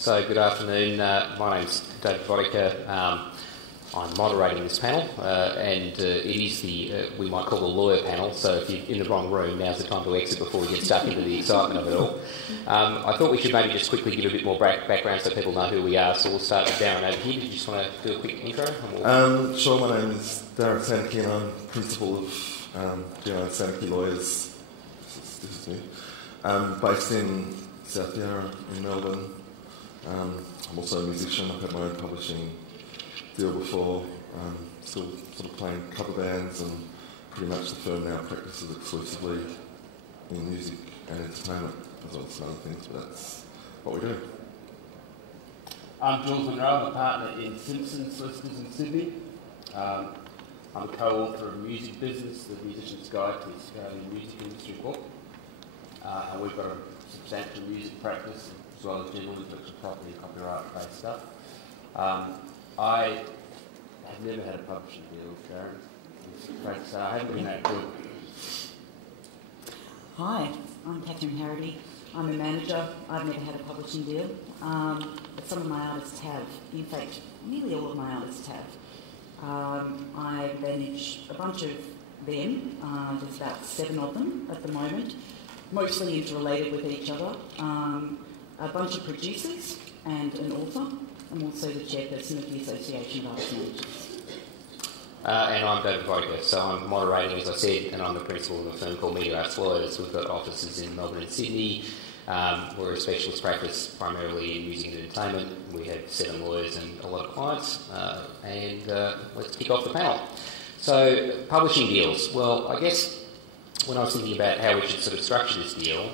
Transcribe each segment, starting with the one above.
So good afternoon. My name's David Vodicka. I'm moderating this panel, and it is the, we might call the lawyer panel, so if you're in the wrong room, now's the time to exit before we get stuck into the excitement of it all. I thought we should maybe just quickly give a bit more background so people know who we are, so we'll start with Darren over here. Did you just want to do a quick intro? Sure, my name is Darren Sanicki and I'm principal of Sanicki Lawyers. This is me. Based in South Yarra in Melbourne. I'm also a musician. I've had my own publishing deal before, still sort of playing cover bands, and pretty much the firm now practices exclusively in music and entertainment, as well as some other things, but that's what we do. I'm Jules Munro. I'm a partner in Simpson Solicitors in Sydney. I'm a co-author of Music Business, the Musician's Guide to the Australian Music Industry book. And we've got a substantial music practice, as well as general intellectual property and copyright-based stuff. I have never had a publishing deal, Darren. I haven't been that good. Hi, I'm Catherine Haridy. I'm a manager. I've never had a publishing deal, but some of my artists have. In fact, nearly all of my artists have. I manage a bunch of them. There's about 7 of them at the moment, mostly interrelated with each other. A bunch of producers and an author. I'm also the chairperson of the Association of Artist Managers. And I'm David Vodicka, so I'm moderating, as I said, and I'm the principal of a firm called Media Arts Lawyers. We've got offices in Melbourne and Sydney. We're a specialist practice primarily in music and entertainment. We have 7 lawyers and a lot of clients. Let's kick off the panel. So, publishing deals. Well, I guess when I was thinking about how we should sort of structure this deal,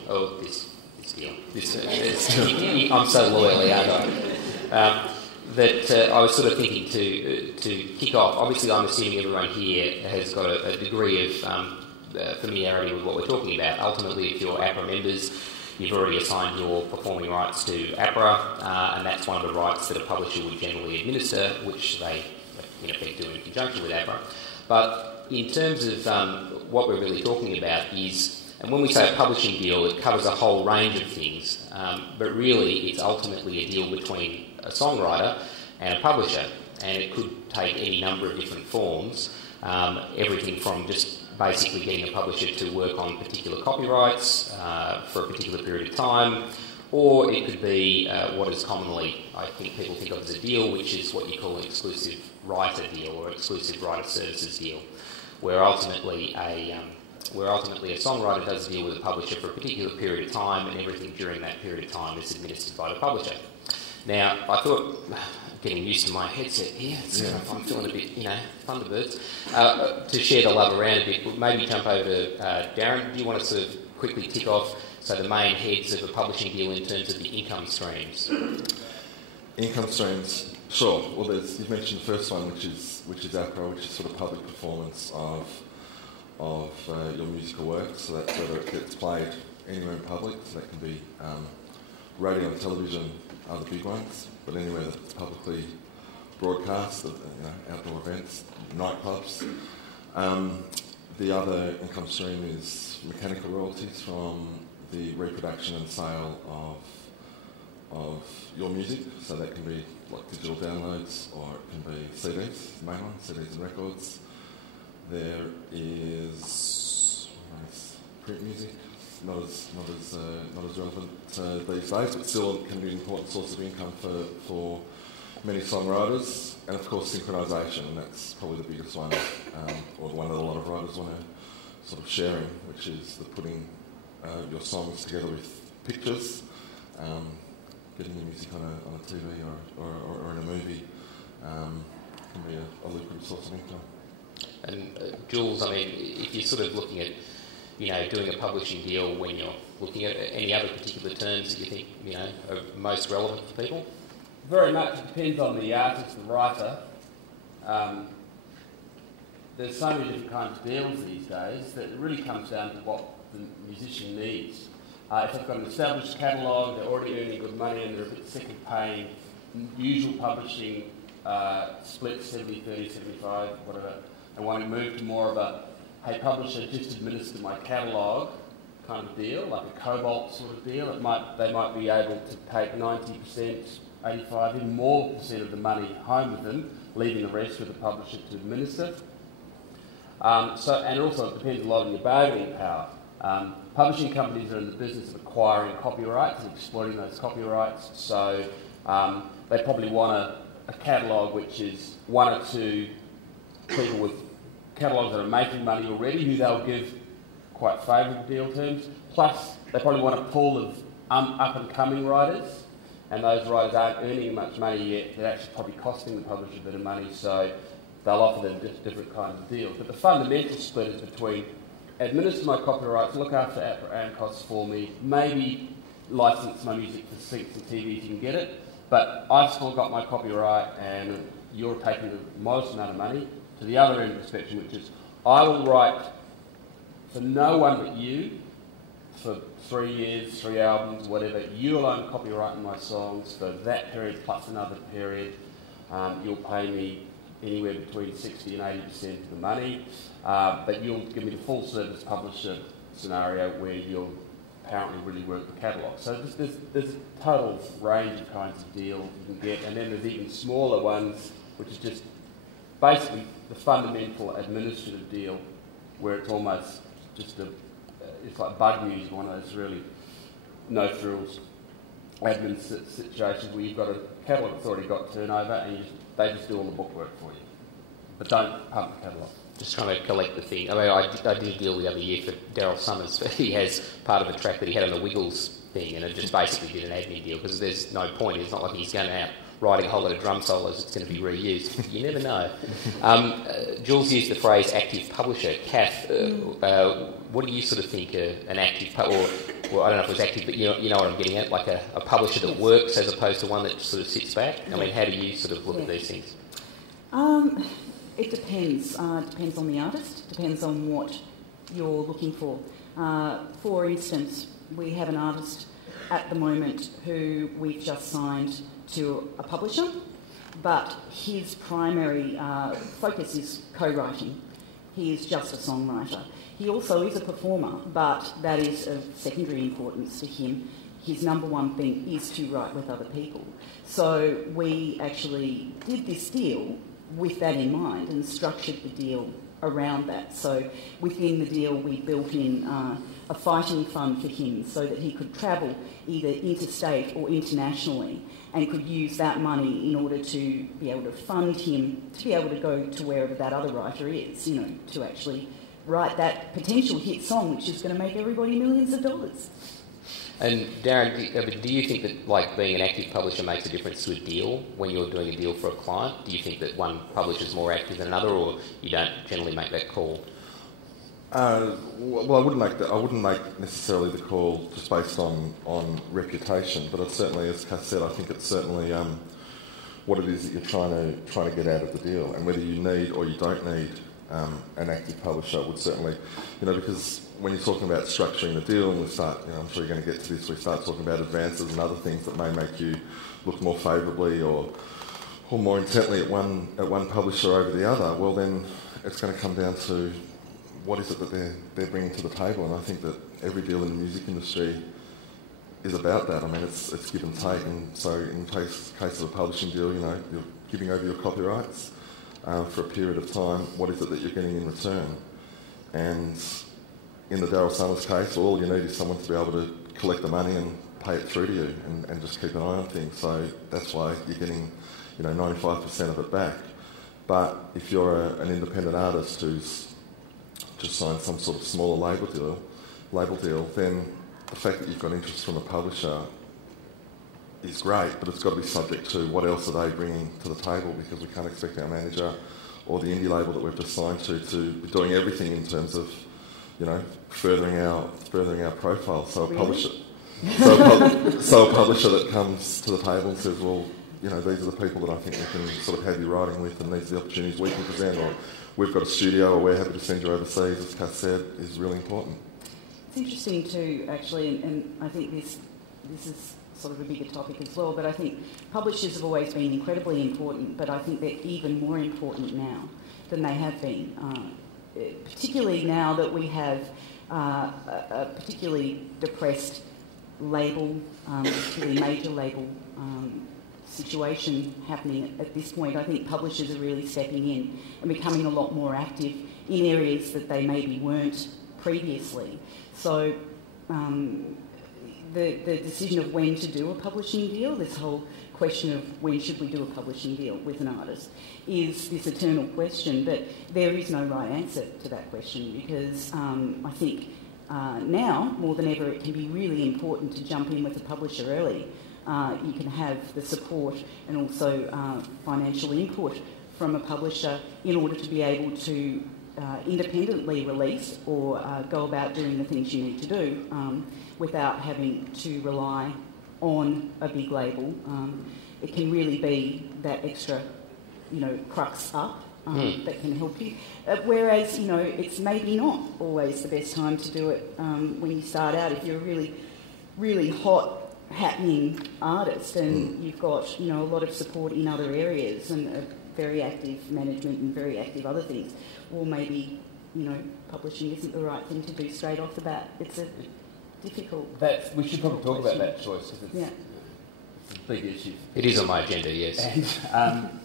I'm so loyally, aren't I? I was sort of thinking to kick off. Obviously, I'm assuming everyone here has got a degree of familiarity with what we're talking about. Ultimately, if you're APRA members, you've already assigned your performing rights to APRA, and that's one of the rights that a publisher would generally administer, which they, in effect, do in conjunction with APRA. But in terms of what we're really talking about is, and when we say a publishing deal, it covers a whole range of things, but really it's ultimately a deal between a songwriter and a publisher, and it could take any number of different forms, everything from just basically getting a publisher to work on particular copyrights for a particular period of time, or it could be what is commonly, I think people think of as a deal, which is what you call an exclusive writer deal or exclusive writer services deal, where ultimately a songwriter does a deal with a publisher for a particular period of time, and everything during that period of time is administered by the publisher. Now, I thought, getting used to my headset here, I'm feeling a bit, Thunderbirds, to share the love around a bit, maybe jump over to Darren. Do you want to sort of quickly tick off the main heads of a publishing deal in terms of the income streams? Income streams, sure. Well, you've mentioned the first one, which is APRA, which is sort of public performance of your musical work. So that's whether it gets played anywhere in public. So that can be radio and television are the big ones, but anywhere that's publicly broadcast, outdoor events, nightclubs. The other income stream is mechanical royalties from the reproduction and sale of your music. So that can be like digital downloads, or it can be CDs, the main one, CDs and records. There is print music, not as relevant these days, but still can be an important source of income for many songwriters. And of course, synchronisation, and that's probably the biggest one, or one that a lot of writers want to sort of sharing, which is the putting your songs together with pictures, getting your music on a TV or in a movie can be a lucrative source of income. And Jules, I mean, if you're sort of looking at, doing a publishing deal, when you're looking at any other particular terms that you think, are most relevant for people? Very much depends on the artist and writer. There's so many different kinds of deals these days that it really comes down to what the musician needs. If they've got an established catalogue, they're already earning good money, and they're a bit sick of paying usual publishing split 70, 30, 75, whatever, and want to move to more of a, hey, publisher, just administer my catalogue, kind of deal, like a cobalt sort of deal. They might be able to take 90%, 85%, even more percent of the money home with them, leaving the rest with the publisher to administer. And also it depends a lot on your bargaining power. Publishing companies are in the business of acquiring copyrights and exploiting those copyrights, so they probably want a catalogue which is one or two people with catalogues that are making money already, who they'll give quite favourable deal terms. Plus, they probably want a pool of up-and-coming writers, and those writers aren't earning much money yet. They're actually probably costing the publisher a bit of money, so they'll offer them just different kinds of deals. But the fundamental split is between administer my copyrights, look after ad costs for me, maybe license my music for syncs and TV if you can get it, but I've still got my copyright and you're taking a modest amount of money, to the other end of the spectrum, which is I will write for no one but you for 3 years, 3 albums, whatever. You'll own copyright in my songs for that period plus another period. You'll pay me anywhere between 60 and 80% of the money, but you'll give me the full service publisher scenario where you'll apparently really work the catalogue. So there's a total range of kinds of deals you can get, and then there's even smaller ones, which is just basically the fundamental administrative deal, where it's almost just it's like bug music, one of those really no frills admin situations where you've got a catalogue that's already got turnover and they just do all the bookwork for you. But don't pump the catalogue. Just trying to collect the thing. I mean, I did a deal the other year for Darryl Summers. He has part of a track that he had on the Wiggles thing, and it just basically did an admin deal because there's no point. It's not like he's going out writing a whole lot of drum solos that's going to be reused. You never know. Jules used the phrase active publisher. Kath, what do you sort of think an active well, I don't know if it was active, but you know what I'm getting at, like a publisher that works as opposed to one that sort of sits back? I mean, how do you sort of look at these things? It depends. Depends on the artist, depends on what you're looking for. For instance, we have an artist at the moment who we've just signed to a publisher, but his primary focus is co-writing. He is just a songwriter. He also is a performer, but that is of secondary importance to him. His number one thing is to write with other people. So we actually did this deal with that in mind and structured the deal around that. So within the deal we built in a fighting fund for him so that he could travel either interstate or internationally and could use that money in order to be able to fund him to be able to go to wherever that other writer is, you know, to actually write that potential hit song which is going to make everybody millions of dollars. And Darren, do you think that like being an active publisher makes a difference to a deal when you're doing a deal for a client? Do you think that one publisher is more active than another, or you don't generally make that call? Well, I wouldn't make necessarily the call just based on reputation, but it's certainly, as Kath said, I think it's certainly what it is that you're trying to get out of the deal, and whether you need or you don't need an active publisher would certainly, because when you're talking about structuring the deal, and we start, I'm sure you're going to get to this, we start talking about advances and other things that may make you look more favourably or more intently at one publisher over the other. Well, then it's going to come down to what is it that they're bringing to the table, and I think that every deal in the music industry is about that. I mean, it's give and take, and so in case of a publishing deal, you're giving over your copyrights for a period of time. What is it that you're getting in return? And in the Darryl Summers case, all you need is someone to be able to collect the money and pay it through to you and just keep an eye on things. So that's why you're getting 95% of it back. But if you're an independent artist who's just signed some sort of smaller label deal, then the fact that you've got interest from a publisher is great, but it's got to be subject to what else are they bringing to the table, because we can't expect our manager or the indie label that we've just signed to be doing everything in terms of furthering our profile. So a publisher, so a publisher that comes to the table and says, well, these are the people that I think we can sort of have you writing with, and these are the opportunities we can present, or we've got a studio, or we're happy to send you overseas, as Kath said, is really important. It's interesting too, actually, and I think this is sort of a bigger topic as well, but I think publishers have always been incredibly important, but I think they're even more important now than they have been. Particularly now that we have a particularly depressed label, particularly major label situation happening at this point. I think publishers are really stepping in and becoming a lot more active in areas that they maybe weren't previously. So the decision of when to do a publishing deal, this whole question of when should we do a publishing deal with an artist, is this eternal question, but there is no right answer to that question, because I think now, more than ever, it can be really important to jump in with a publisher early. You can have the support and also financial input from a publisher in order to be able to independently release or go about doing the things you need to do without having to rely on a big label. It can really be that extra, crux up that can help you. Whereas, it's maybe not always the best time to do it when you start out. If you're a really, really hot, happening artist and you've got, a lot of support in other areas and a very active management and very active other things, well, maybe, publishing isn't the right thing to do straight off the bat. It's a difficult... We should probably talk about that choice, because it's a big issue. It is on my agenda, yes. And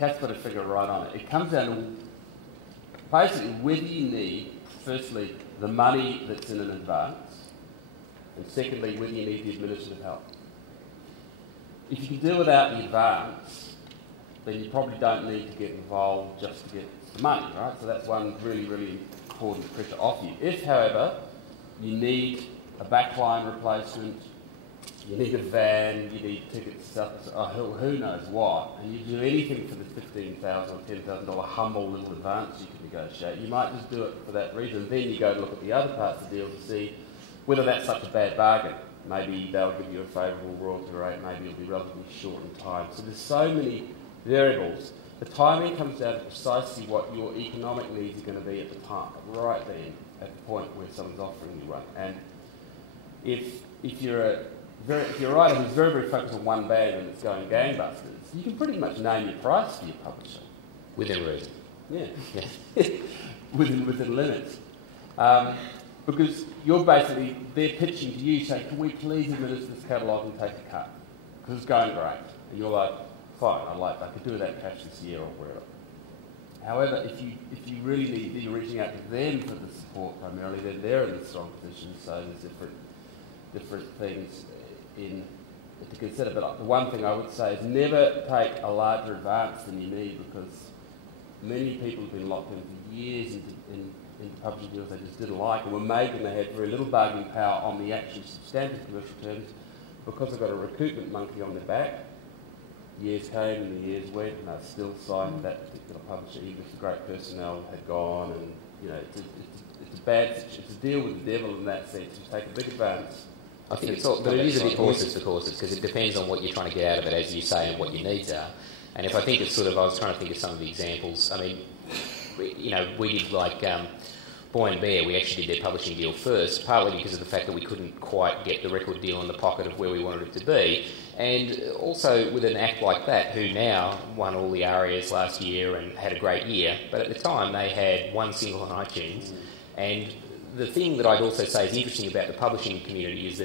Kath's got to figure right on it. It comes down to basically whether you need, firstly, the money that's in an advance, and secondly, whether you need the administrative help. If you can do without the advance, then you probably don't need to get involved just to get the money, right? So that's one really, really important pressure off you. If, however, you need a backline replacement, you need a van, you need tickets, stuff, who knows what, and you do anything for the $15,000 or $10,000 humble little advance you can negotiate, you might just do it for that reason. Then you go to look at the other parts of the deal to see whether that's such a bad bargain. Maybe they'll give you a favourable royalty rate, maybe it'll be relatively short in time. So there's so many variables. The timing comes down to precisely what your economic needs are going to be at the time, right then, at the point where someone's offering you one. And if you're a writer who's very, very focused on one band and it's going gangbusters, you can pretty much name your price for your publisher. Within reason. Yeah. within limits. Because they're pitching to you, saying, can we please administer this catalogue and take a cut? Because it's going great. And you're like, fine, I could do that cash this year or wherever. However, if you really need, you're reaching out to them for the support primarily, then they're in a strong position, so there's different things to consider. But the one thing I would say is never take a larger advance than you need, because many people have been locked in for years in publishing deals they just didn't like, and were made when they had very little bargaining power on the actual substantive commercial terms, because they've got a recoupment monkey on their back. Years came and the years went, and they still signed with that particular publisher, even if the great personnel had gone. And it's a deal with the devil in that sense. You take a big advance. I think it's all, but it is a bit horses for courses, because it depends on what you're trying to get out of it, as you say, and what your needs are. And if I think it's I was trying to think of some of the examples. I mean, we did like Boy and Bear. We actually did their publishing deal first, partly because of the fact that we couldn't quite get the record deal in the pocket of where we wanted it to be, and also with an act like that, who now won all the ARIAs last year and had a great year, but at the time they had one single on iTunes. And the thing that I'd also say is interesting about the publishing community is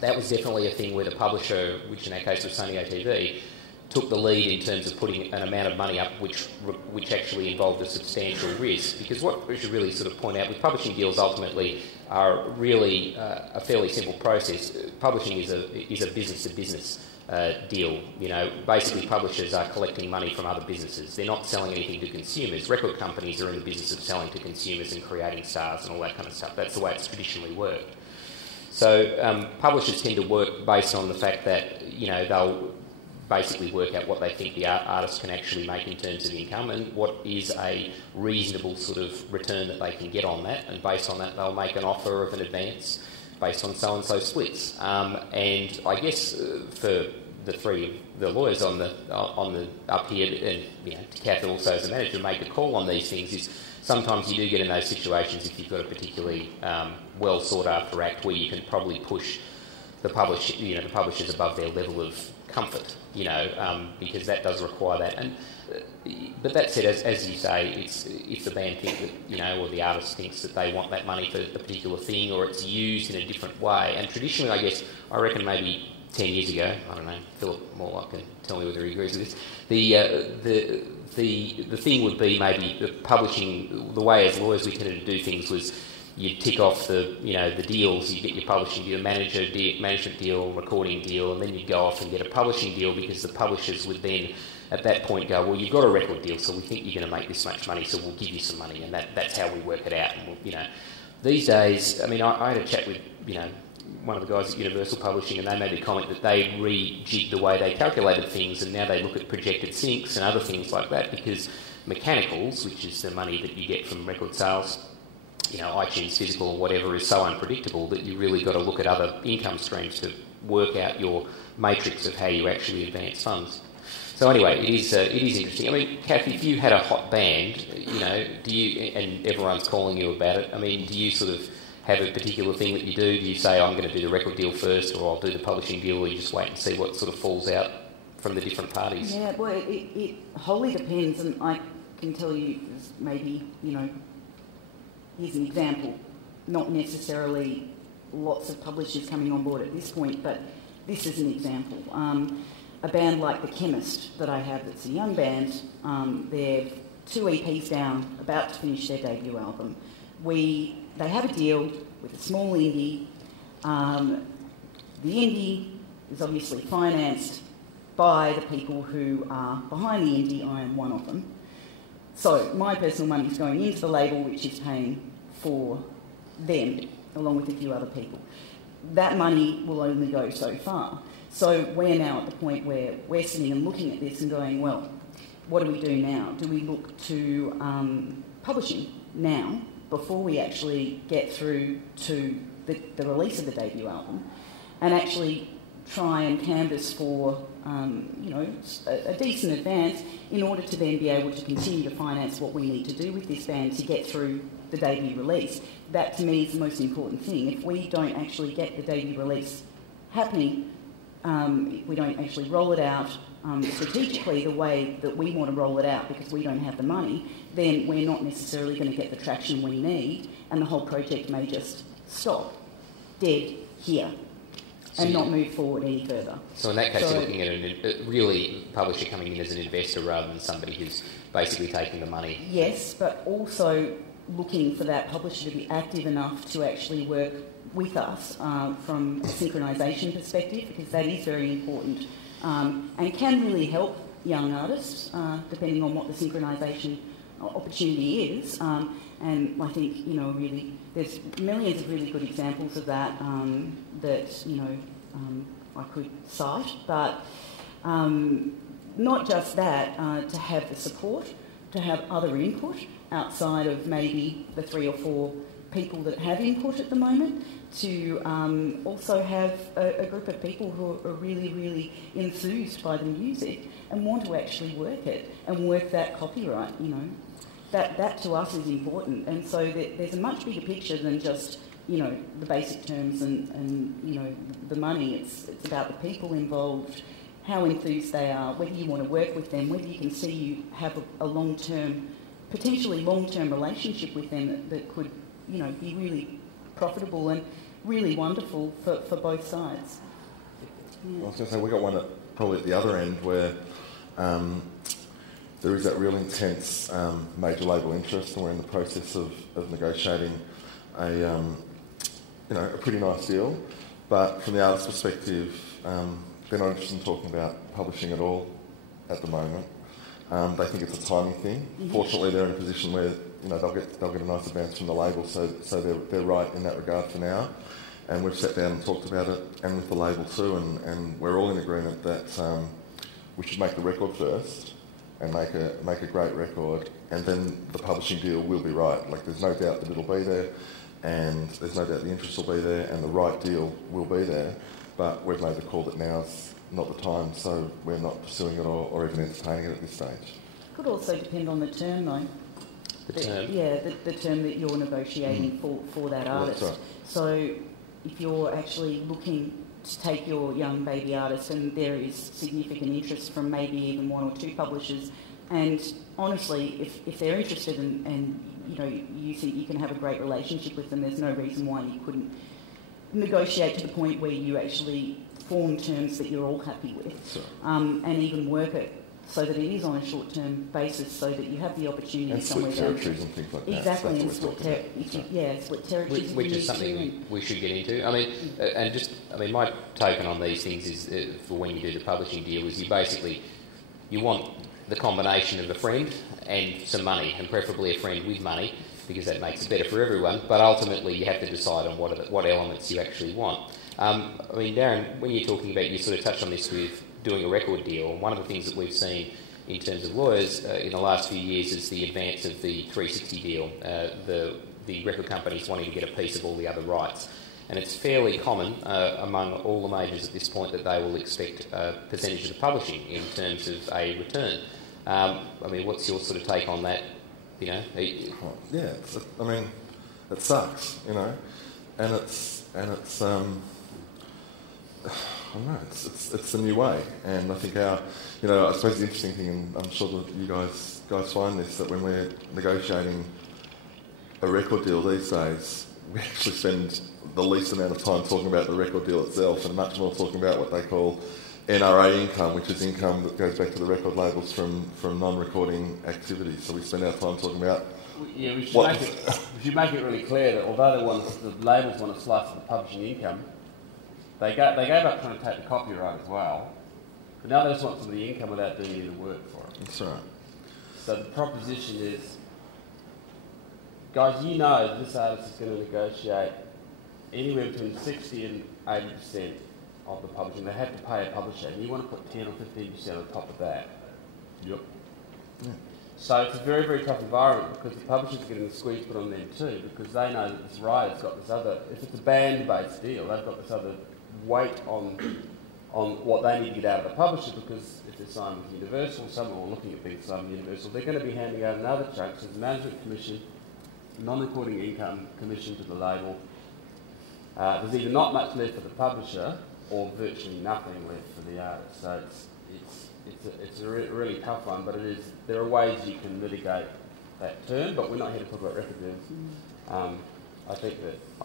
that was definitely a thing where the publisher, which in our case was Sony ATV, took the lead in terms of putting an amount of money up which actually involved a substantial risk. Because what we should really sort of point out with publishing deals ultimately are really a fairly simple process. Publishing is a business-to-business deal. Basically publishers are collecting money from other businesses. They're not selling anything to consumers. Record companies are in the business of selling to consumers and creating stars and all that kind of stuff. That's the way it's traditionally worked. So publishers tend to work based on the fact that they'll basically work out what they think the artist can actually make in terms of income and what is a reasonable sort of return that they can get on that, and based on that they'll make an offer of an advance based on so-and-so splits. And I guess for the lawyers on the up here, and Kath also as a manager, make a call on these things, is sometimes you do get in those situations if you've got a particularly well sought after act where you can probably push the publishers above their level of comfort, because that does require that. And but that said, as you say, it's if the band think that, or the artist thinks that they want that money for a particular thing, or it's used in a different way. And traditionally, I reckon maybe 10 years ago, I don't know, Philip Morlock can tell me whether he agrees with this, the thing would be maybe the publishing, the way as lawyers we tended to do things was you'd tick off the deals, you get your publishing deal, management deal, recording deal, and then you'd go off and get a publishing deal, because the publishers would then at that point go, well, you've got a record deal, so we think you're going to make this much money, so we'll give you some money, and that's how we work it out. And these days, I had a chat with one of the guys at Universal Publishing, and they made the comment that they rejigged the way they calculated things, and now they look at projected syncs and other things like that, because mechanicals, which is the money that you get from record sales, iTunes, physical or whatever, is so unpredictable that you really got to look at other income streams to work out your matrix of how you actually advance funds. So anyway, it is interesting. Kathy, if you had a hot band, do you, and everyone's calling you about it, do you sort of have a particular thing that you do? Do you say, I'm going to do the record deal first, or I'll do the publishing deal, or you just wait and see what sort of falls out from the different parties? Yeah, well, it wholly depends, and I can tell you maybe, here's an example, not necessarily lots of publishers coming on board at this point, but this is an example. A band like The Chemist that I have, that's a young band, they're 2 EPs down, about to finish their debut album. They have a deal with a small indie. The indie is obviously financed by the people who are behind the indie. I am one of them. So my personal money is going into the label, which is paying for them, along with a few other people. That money will only go so far. So we're now at the point where we're sitting and looking at this and going, well, what do we do now? Do we look to publishing now, before we actually get through to the release of the debut album, and actually try and canvass for a decent advance in order to then be able to continue to finance what we need to do with this band to get through the debut release? That to me is the most important thing. If we don't actually get the debut release happening, if we don't actually roll it out strategically the way that we want to roll it out because we don't have the money, then we're not necessarily going to get the traction we need, and the whole project may just stop dead here and not move forward any further. So in that case, you're looking at a really publisher coming in as an investor rather than somebody who's basically taking the money. Yes, but also looking for that publisher to be active enough to actually work with us from a synchronisation perspective, because that is very important and can really help young artists, depending on what the synchronisation opportunity is. And I think, really, there's millions of really good examples of that I could cite. But not just that, to have the support, to have other input outside of maybe the 3 or 4 people that have input at the moment, to also have a group of people who are really, really enthused by the music and want to actually work it and work that copyright, That to us is important. And so there's a much bigger picture than just, the basic terms and the money. It's about the people involved, how enthused they are, whether you want to work with them, whether you can see you have a long-term, potentially long-term relationship with them that could, be really profitable and really wonderful for both sides. Yeah. I was going to say, we got one probably at the other end where there is that real intense major label interest, and we're in the process of negotiating a pretty nice deal. But from the artist's perspective, they're not interested in talking about publishing at all at the moment. They think it's a timing thing. Mm-hmm. Fortunately, they're in a position where they'll get a nice advance from the label, so they're right in that regard for now. And we've sat down and talked about it, and with the label too, and we're all in agreement that we should make the record first and make a great record, and then the publishing deal will be right. Like, there's no doubt that it'll be there, and there's no doubt the interest will be there, and the right deal will be there. But we've made the call that now's not the time, so we're not pursuing it or even entertaining it at this stage. Could also depend on the term, though. The term? Yeah, the term that you're negotiating for that artist. That's right. So if you're actually looking to take your young baby artist, and there is significant interest from maybe even one or two publishers. And honestly, if they're interested and you know you think you can have a great relationship with them, there's no reason why you couldn't negotiate to the point where you actually form terms that you're all happy with, Sure. and even work it so that it is on a short-term basis, so that you have the opportunity And somewhere split territories and things like that. exactly, and That's what we're talking about. split territories. Which is something we should get into. I mean, my token on these things is for when you do the publishing deal is you want the combination of a friend and some money, and preferably a friend with money, because that makes it better for everyone. But ultimately, you have to decide on what elements you actually want. I mean, Darren, when you're talking about, you sort of touched on this with doing a record deal. One of the things that we've seen in terms of lawyers in the last few years is the advance of the 360 deal, the record companies wanting to get a piece of all the other rights. And it's fairly common among all the majors at this point that they will expect a percentage of the publishing in terms of a return. I mean, what's your sort of take on that? You know, yeah, I mean, it sucks, you know, and it's I don't know, it's the new way, and I think I suppose the interesting thing, and I'm sure that you guys find this, that when we're negotiating a record deal these days, we actually spend the least amount of time talking about the record deal itself, and much more talking about what they call NRA income, which is income that goes back to the record labels from non-recording activities. So we spend our time talking about. Yeah, we should make it really clear that although the labels want to slice the publishing income, they gave up trying to take the copyright as well, but now they just want some of the income without doing any of the work for it. That's right. So the proposition is, guys, you know that this artist is going to negotiate anywhere between 60 and 80% of the publishing. They have to pay a publisher, and you want to put 10 or 15% on top of that. Yep. Yeah. So it's a very, very tough environment, because the publishers are getting the squeeze put on them too, because they know that this writer's got this other, if it's a band-based deal, they've got this other weight on what they need to get out of the publisher, because if they're signed with Universal, someone or looking at being signed with Universal, they're going to be handing out another chunk, so the management commission, non-recording income commission to the label. There's either not much left for the publisher or virtually nothing left for the artist. So it's a really tough one, but there are ways you can mitigate that term, but we're not here to talk about record deals. I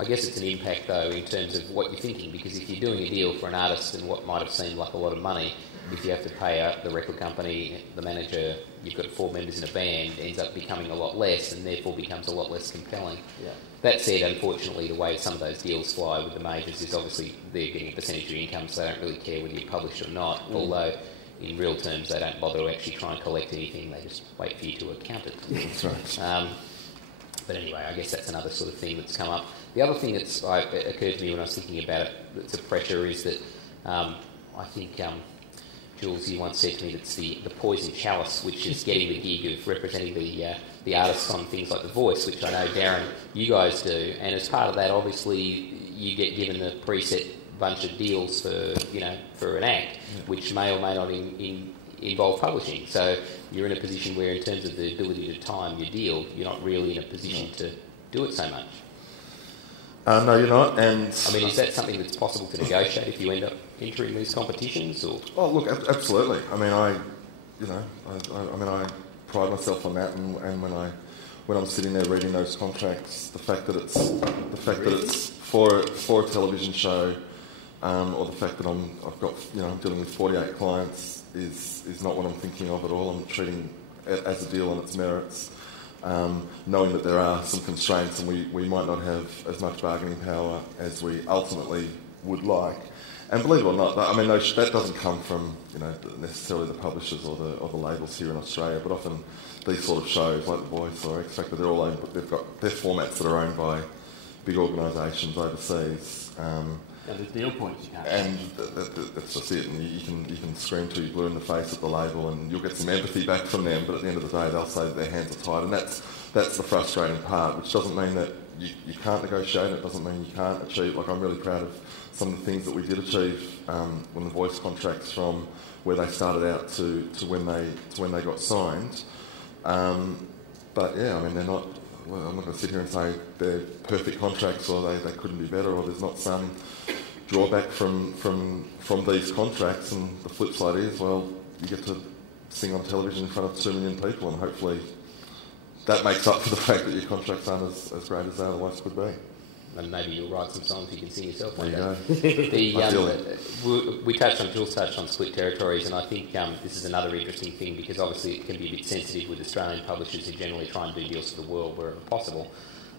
guess it's an impact though in terms of what you're thinking, because if you're doing a deal for an artist and what might have seemed like a lot of money, if you have to pay out the record company, the manager, you've got 4 members in a band, ends up becoming a lot less, and therefore becomes a lot less compelling. Yeah. That said, unfortunately, the way some of those deals fly with the majors is obviously they're getting a percentage of income, so they don't really care whether you publish or not, although in real terms they don't bother to actually try and collect anything, they just wait for you to account it. That's right. But anyway, I guess that's another sort of thing that's come up. The other thing that's occurred to me when I was thinking about it, that's a pressure, is that I think, Jules, you once said to me that it's the poison chalice, which is getting the gig of representing the artists on things like The Voice, which I know, Darren, you guys do. And as part of that, obviously, you get given a preset bunch of deals for an act, which may or may not involve publishing. So you're in a position where, in terms of the ability to time your deal, you're not really in a position to do it so much. No, you're not. And I mean, is that something that's possible to negotiate if you end up entering these competitions? Or? Oh, look, absolutely. I mean, I pride myself on that, and when I'm sitting there reading those contracts, the fact that it's for a television show, or the fact that I'm dealing with 48 clients is not what I'm thinking of at all. I'm treating it as a deal on its merits, knowing that there are some constraints and we might not have as much bargaining power as we ultimately would like. And believe it or not, I mean, that doesn't come from necessarily the publishers or the labels here in Australia, but often these sort of shows like The Voice or X Factor, they're all owned, they've got their formats that are owned by big organisations overseas. And there's deal points you can't. And that's just it. And you can scream till you're blue in the face at the label, and you'll get some empathy back from them. But at the end of the day, they'll say that their hands are tied, and that's the frustrating part. Which doesn't mean that you can't negotiate. It doesn't mean you can't achieve. Like, I'm really proud of some of the things that we did achieve when the Voice contracts, from where they started out to when they got signed. But yeah, I mean, they're not. Well, I'm not going to sit here and say they're perfect contracts or they couldn't be better, or there's not some drawback from these contracts, and the flip side is, well, you get to sing on television in front of 2 million people, and hopefully that makes up for the fact that your contracts aren't as great as they otherwise could be. And maybe you'll write some songs you can sing yourself one There day. you go. Jules touched on split territories, and I think this is another interesting thing, because obviously it can be a bit sensitive with Australian publishers who generally try and do deals for the world wherever possible.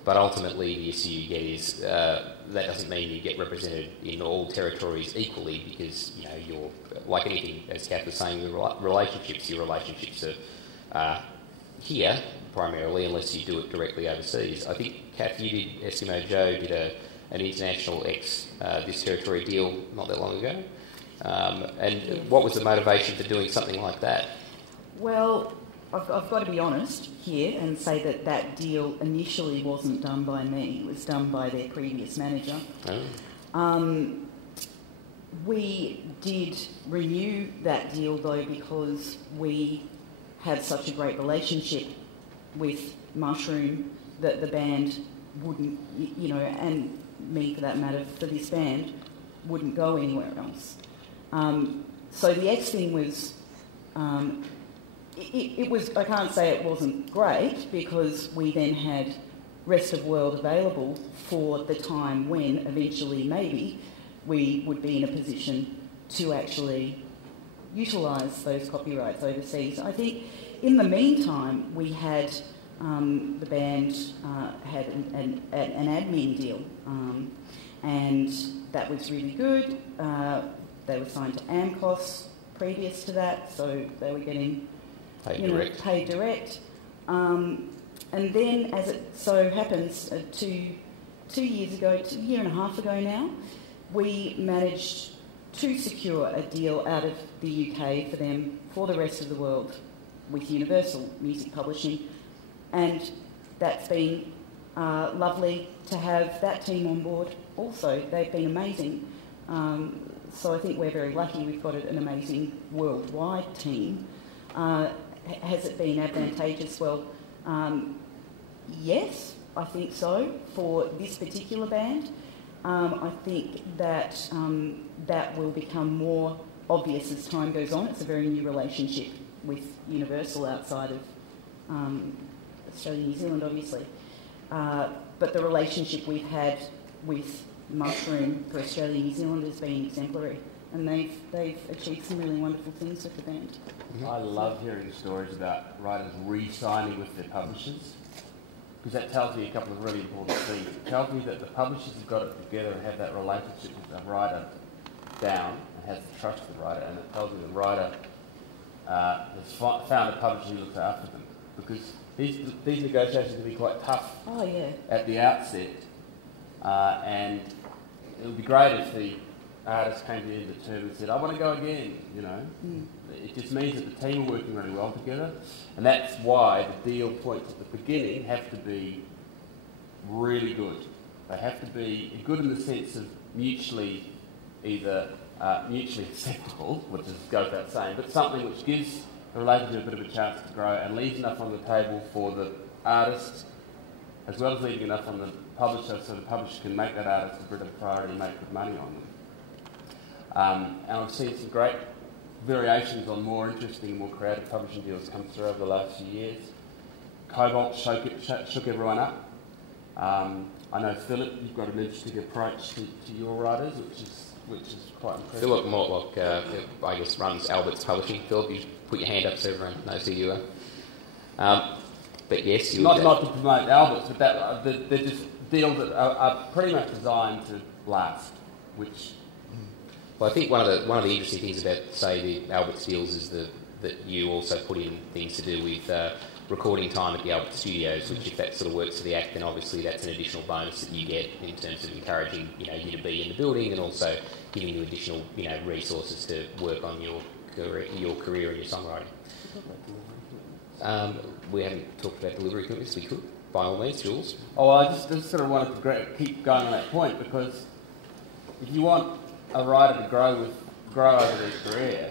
But ultimately, the issue you get is that doesn't mean you get represented in all territories equally, because you're like anything, as Kath was saying, your relationships are here primarily, unless you do it directly overseas. I think Kath, you did Eskimo Joe did an international this territory deal not that long ago. And what was the motivation for doing something like that? Well, I've got to be honest here and say that deal initially wasn't done by me. It was done by their previous manager. Oh. We did renew that deal, though, because we had such a great relationship with Mushroom that the band wouldn't, and me for that matter, for this band, wouldn't go anywhere else. So the X thing was... It was, I can't say it wasn't great, because we then had rest of world available for the time when eventually maybe we would be in a position to actually utilise those copyrights overseas. I think in the meantime we had the band had an admin deal, and that was really good. They were signed to AMCOS previous to that, so they were getting paid direct. And then, as it so happens, 2 years ago, a year and a half ago now, we managed to secure a deal out of the UK for them for the rest of the world with Universal Music Publishing, and that's been lovely to have that team on board also. They've been amazing. So I think we're very lucky we've got an amazing worldwide team. Has it been advantageous? Well, yes, I think so for this particular band. I think that that will become more obvious as time goes on. It's a very new relationship with Universal outside of Australia and New Zealand, obviously. But the relationship we've had with Mushroom for Australia and New Zealand has been exemplary, and they've achieved some really wonderful things with the band. I love hearing stories about writers re-signing with their publishers, because that tells me a couple of really important things. It tells me that the publishers have got it together and have that relationship with the writer down and has the trust of the writer, and it tells me the writer has found a publisher who looks after them, because these negotiations can be quite tough at the outset, and it would be great if the artist came to the end of the term and said, I want to go again, It just means that the team are working really well together, and that's why the deal points at the beginning have to be really good. They have to be good in the sense of mutually acceptable, which goes without saying, but something which gives the relationship a bit of a chance to grow and leaves enough on the table for the artist, as well as leaving enough on the publisher, so the publisher can make that artist a bit of a priority and make good money on them. And I've seen some great variations on more interesting and more creative publishing deals come through over the last few years. Cobalt shook everyone up. I know, Philip, you've got an interesting approach to your writers, which is quite impressive. Philip Mortlock, I guess, runs Albert's Publishing. Philip, you put your hand up so everyone knows who you are. But yes, not to promote Albert's, but they're just deals that are pretty much designed to last, which... Well, I think one of the interesting things about, say, the Albert's deals is that you also put in things to do with recording time at the Albert Studios, which, if that sort of works to the act, then obviously that's an additional bonus that you get in terms of encouraging you to be in the building, and also giving you additional resources to work on your career and your songwriting. We haven't talked about delivery commitments. We could, by all means, Jules. Oh, I just sort of wanted to keep going on that point, because if you want a writer to grow over their career,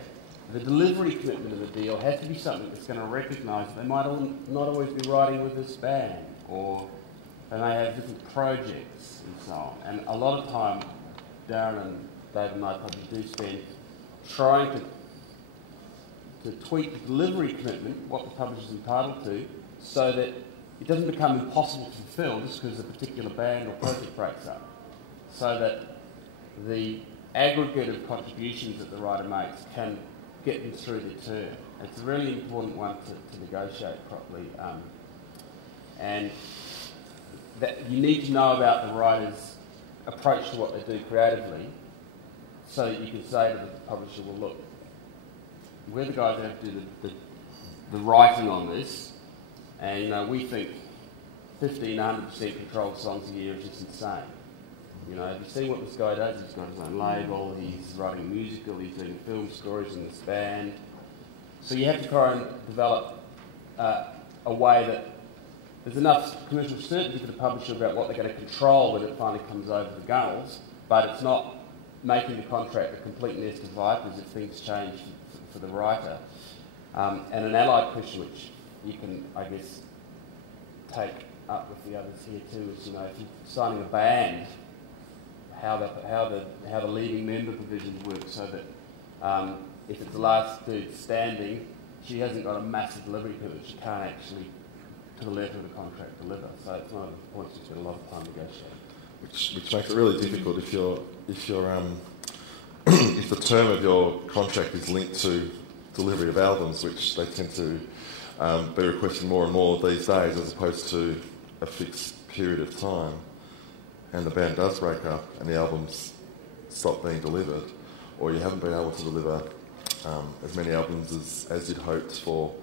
the delivery commitment of the deal has to be something that's going to recognise that they might not always be writing with this band, or they may have different projects and so on. And a lot of time, Darren and David and I probably do spend trying to tweak the delivery commitment, what the publisher's entitled to, so that it doesn't become impossible to fulfil just because a particular band or project breaks up. So that the aggregate of contributions that the writer makes can get them through the term. It's a really important one to negotiate properly. And that you need to know about the writer's approach to what they do creatively so that you can say to the publisher, well, look, we're the guys that have to do the writing on this, and we think 1,500% controlled songs a year is just insane. Have you seen what this guy does? He's got his own label, he's writing a musical, he's doing film stories in this band. So you have to try and develop a way that there's enough commercial certainty for the publisher about what they're going to control when it finally comes over the gunnels, but it's not making the contract a complete nest of vipers if things change for the writer. And an allied question which you can, I guess, take up with the others here too is, if you're signing a band, how the leading member provisions work, so that if it's the last dude standing, she hasn't got a massive delivery commitment. She can't actually, to the letter of the contract, deliver. So it's one of the points we spend a lot of time negotiating. Which makes it really difficult if the term of your contract is linked to delivery of albums, which they tend to be requesting more and more these days, as opposed to a fixed period of time. And the band does break up and the albums stop being delivered, or you haven't been able to deliver as many albums as you'd hoped for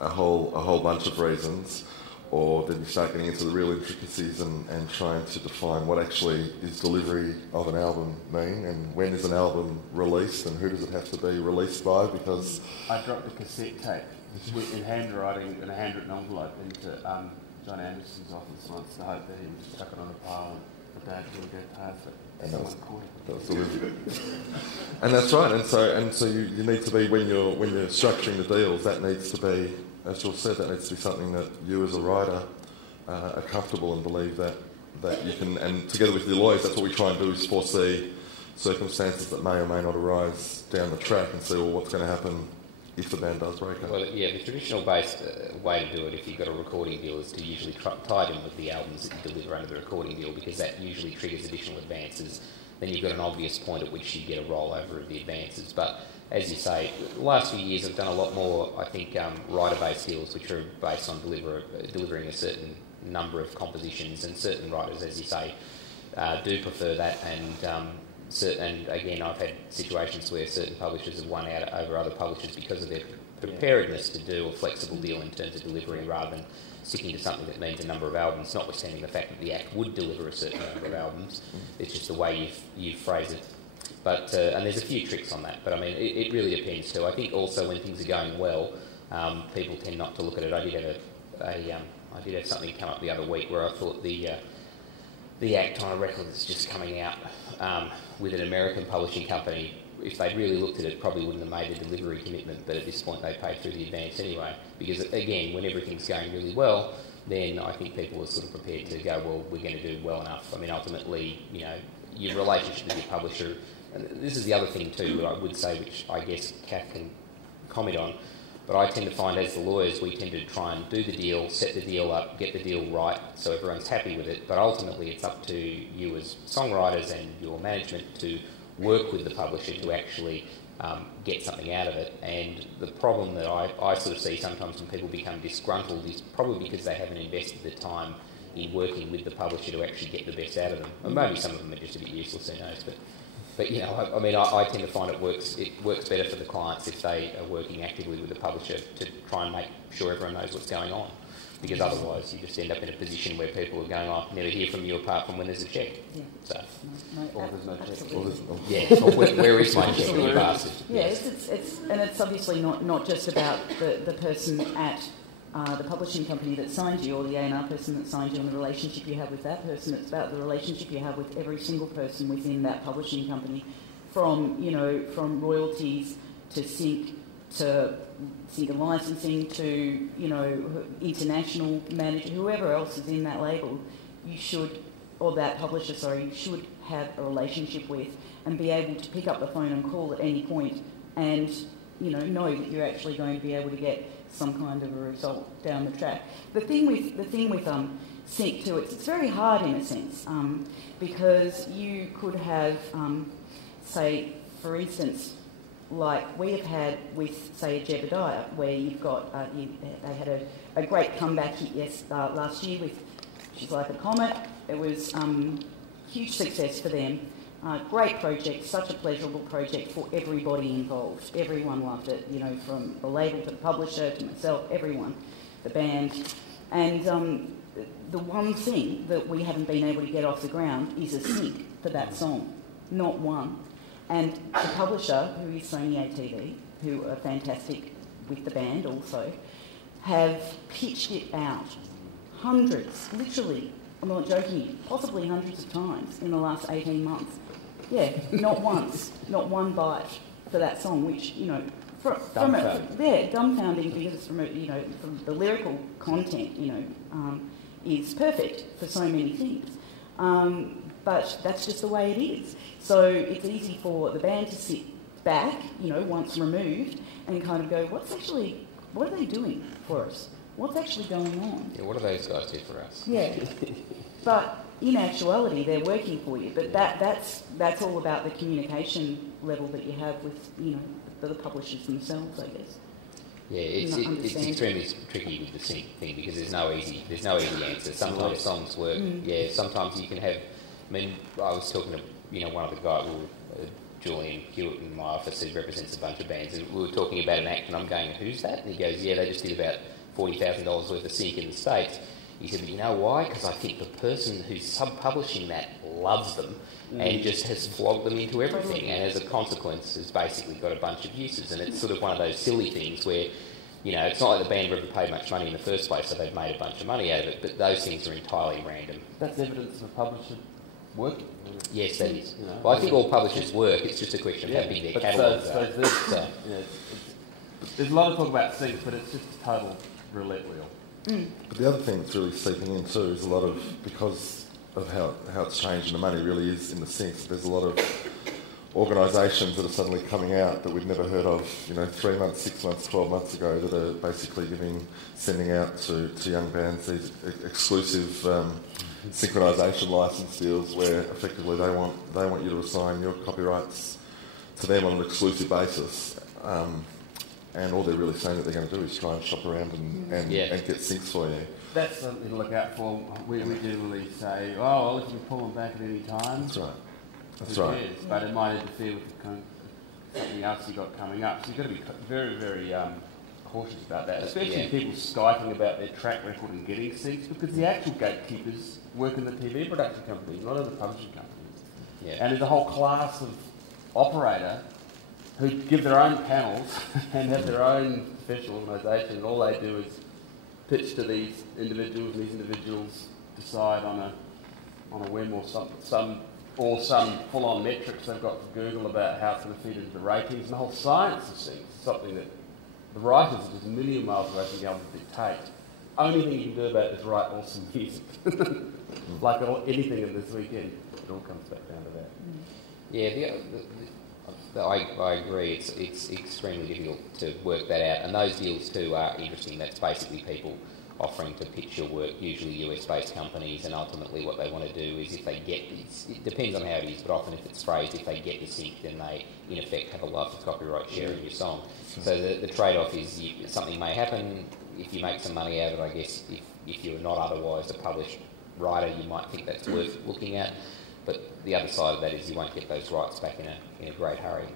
a whole bunch of reasons, or then you start getting into the real intricacies and trying to define what actually is delivery of an album mean, and when is an album released, and who does it have to be released by, because... I dropped a cassette tape in handwriting in a handwritten envelope into John Anderson's office once, to hope that he would just chuck it on a pile and the dad would go past it. And that was delivery. And that's right, and so you need to be, when you're structuring the deals, that needs to be, as Jules said, that needs to be something that you as a writer are comfortable and believe that you can, and together with the lawyers, that's what we try and do, is foresee circumstances that may or may not arise down the track and see, well, what's going to happen if the band does break up. Well, yeah, the traditional based way to do it, if you've got a recording deal, is to usually tie it in with the albums that you deliver under the recording deal, because that usually triggers additional advances. Then you've got an obvious point at which you get a rollover of the advances. But as you say, the last few years I've done a lot more, I think, writer-based deals, which are based on delivering a certain number of compositions, and certain writers, as you say, do prefer that, and again, I've had situations where certain publishers have won out over other publishers because of their preparedness to do a flexible deal in terms of delivery, rather than sticking to something that means a number of albums, notwithstanding the fact that the Act would deliver a certain number of albums. It's just the way you phrase it. But and there's a few tricks on that, but I mean, it really depends too. I think also when things are going well, people tend not to look at it. I did have something come up the other week where I thought the Act on a record that's just coming out with an American publishing company, if they'd really looked at it, probably wouldn't have made a delivery commitment, but at this point they paid through the advance anyway. Because again, when everything's going really well, then I think people are sort of prepared to go, well, we're going to do well enough. I mean, ultimately, your relationship with your publisher, and this is the other thing too, I would say, which I guess Kath can comment on, but I tend to find, as the lawyers, we tend to try and do the deal, set the deal up, get the deal right, so everyone's happy with it. But ultimately, it's up to you as songwriters and your management to work with the publisher to actually get something out of it. And the problem that I sort of see sometimes when people become disgruntled is probably because they haven't invested the time in working with the publisher to actually get the best out of them. Or maybe some of them are just a bit useless, who knows. But I tend to find it works better for the clients if they are working actively with the publisher to try and make sure everyone knows what's going on. Because otherwise you just end up in a position where people are going, I never hear from you apart from when there's a cheque. Yeah. So, or there's no cheque. Yeah, or where is my cheque, you bastard? Yeah, it's obviously not just about the person at the publishing company that signed you, or the A&R person that signed you, and the relationship you have with that person. It's about the relationship you have with every single person within that publishing company, from royalties to sync and licensing to international manager, whoever else is in that label. You should or that publisher, should have a relationship with and be able to pick up the phone and call at any point and, know that you're actually going to be able to get some kind of a result down the track. The thing with sync too, it's very hard in a sense, because you could have, say, for instance, like we have had with, say, a Jebediah, where you've got, they had a great comeback hit last year with She's Like a Comet. It was huge success for them. Great project, such a pleasurable project for everybody involved. Everyone loved it, from the label to the publisher to myself, everyone, the band. And the one thing that we haven't been able to get off the ground is a sync for that song, not one. And the publisher, who is Sony ATV, who are fantastic with the band also, have pitched it out hundreds, literally, I'm not joking, possibly hundreds of times in the last 18 months. Yeah, not once, not one bite for that song, which, dumbfounding because from the lyrical content, is perfect for so many things. But that's just the way it is. So it's easy for the band to sit back, once removed, and kind of go, what are they doing for us? What's actually going on? Yeah, what do those guys do for us? Yeah. But in actuality, they're working for you. But that's all about the communication level that you have with, the publishers themselves, I guess. Yeah, it's extremely tricky with the sync thing because there's no easy answer. Sometimes songs work. Yeah, sometimes you can have. I mean, I was talking to one of the guys, Julian Hewitt in my office, who represents a bunch of bands, and we were talking about an act, and I'm going, "Who's that?" And he goes, "Yeah, they just did about $40,000 worth of sync in the States." He said, "But you know why? Because I think the person who's sub-publishing that loves them and just has flogged them into everything, and as a consequence has basically got a bunch of uses." And it's sort of one of those silly things where, it's not like the band ever paid much money in the first place, so they've made a bunch of money out of it, but those things are entirely random. That's evidence of a publisher working. Yes, that is. Well, I think all publishers work, it's just a question of how big their catalogues are. There's a lot of talk about sync, but it's just a total roulette wheel. But the other thing that's really seeping in too is a lot of, because of how it's changed and the money really is in the syncs, there's a lot of organisations that are suddenly coming out that we'd never heard of, 3 months, 6 months, 12 months ago, that are basically sending out to young bands these exclusive synchronisation licence deals where effectively they want you to assign your copyrights to them on an exclusive basis. And all they're really saying that they're going to do is try and shop around and get syncs for you. That's something to look out for. We generally say, well, if you pull them back at any time. That's right. That's who right. cares? But it might interfere with something else you've got coming up. So you've got to be very, very cautious about that, especially people skiting about their track record and getting syncs, because the actual gatekeepers work in the TV production companies, not in the publishing companies. Yeah. And there's a whole class of operator who give their own panels and have their own professional organisation, and all they do is pitch to these individuals, and these individuals decide on a whim or some full-on metrics they've got from Google about how it's going to feed into the ratings, and the whole science of sync is something that the writers are just a million miles away from being able to dictate. Only thing you can do about it is write awesome music. Like anything in this weekend, it all comes back down to that. Yeah, I agree. It's extremely difficult to work that out, and those deals too are interesting. That's basically people offering to pitch your work, usually US-based companies, and ultimately what they want to do is if they get it depends on how it is, but often if it's phrased, if they get the sync, then they in effect have a life of copyright share in your song. So the trade-off is something may happen. If you make some money out of it, I guess if you're not otherwise a published writer, you might think that's worth looking at. But the other side of that is you won't get those rights back in a great hurry.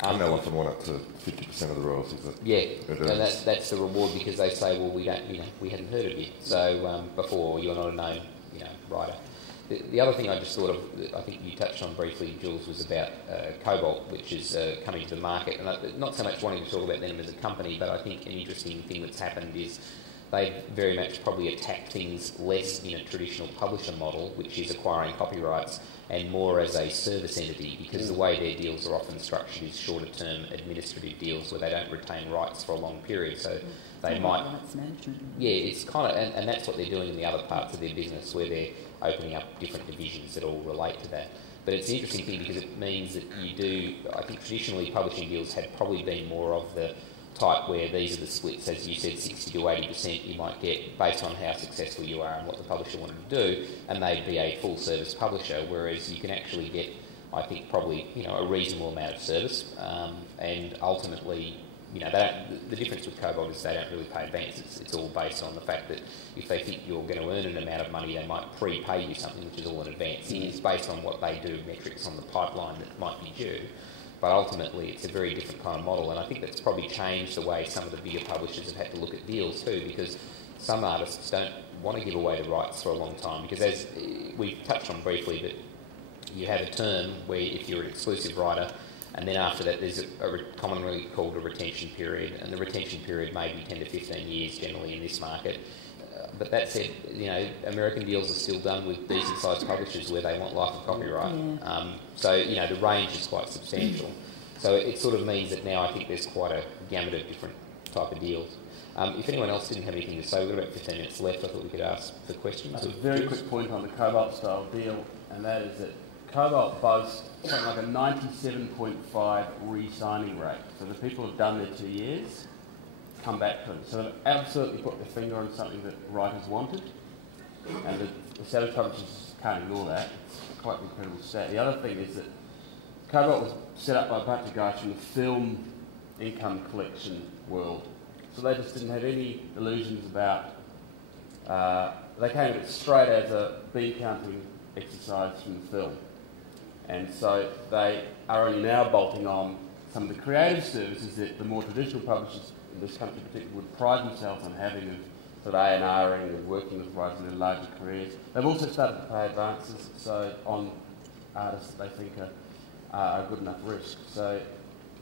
And they'll often want up to 50% of the royalties. And that's the reward, because they say, well, we hadn't heard of you, so before you're not a known writer. The other thing I just thought of, I think you touched on briefly, Jules, was about Cobalt, which is coming to the market, and not so much wanting to talk about them as a company, but I think an interesting thing that's happened is they very much probably attack things less in a traditional publisher model, which is acquiring copyrights, and more as a service entity, because the way their deals are often structured is shorter-term administrative deals where they don't retain rights for a long period. So they might... rights management. Yeah, it's kind of... And that's what they're doing in the other parts of their business, where they're opening up different divisions that all relate to that. But it's an interesting thing because it means that you do... I think traditionally publishing deals have probably been more of the type where these are the splits, as you said, 60 to 80% you might get based on how successful you are and what the publisher wanted to do, and they'd be a full service publisher, whereas you can actually get, I think, probably, you know, a reasonable amount of service, and ultimately, you know, the difference with Cobalt is they don't really pay advances. It's all based on the fact that if they think you're going to earn an amount of money, they might prepay you something, which is all in advance. It's based on what they do, metrics on the pipeline that might be due. But ultimately, it's a very different kind of model, and I think that's probably changed the way some of the bigger publishers have had to look at deals too, because some artists don't want to give away the rights for a long time, because as we touched on briefly, that you have a term where if you're an exclusive writer, and then after that there's a commonly called a retention period, and the retention period may be 10 to 15 years generally in this market. But that said, you know, American deals are still done with decent-sized publishers where they want life of copyright. Yeah. So, you know, the range is quite substantial. So it sort of means that now I think there's quite a gamut of different type of deals. If anyone else didn't have anything to say, we've got about 15 minutes left. I thought we could ask for questions. A very quick point on the Cobalt-style deal, and that is that Cobalt boasts something like a 97.5 re-signing rate. So the people who've done their 2 years come back to them. So they've absolutely put their finger on something that writers wanted, and the established publishers can't ignore that. It's quite an incredible stat. The other thing is that Cobalt was set up by a bunch of guys from the film income collection world. So they just didn't have any illusions about... they came at it straight as a bean counting exercise from the film. And so they are only now bolting on some of the creative services that the more traditional publishers in this country particularly would pride themselves on having, of sort of A&Ring and working with writers in their larger careers. They've also started to pay advances so on artists that they think are a good enough risk. So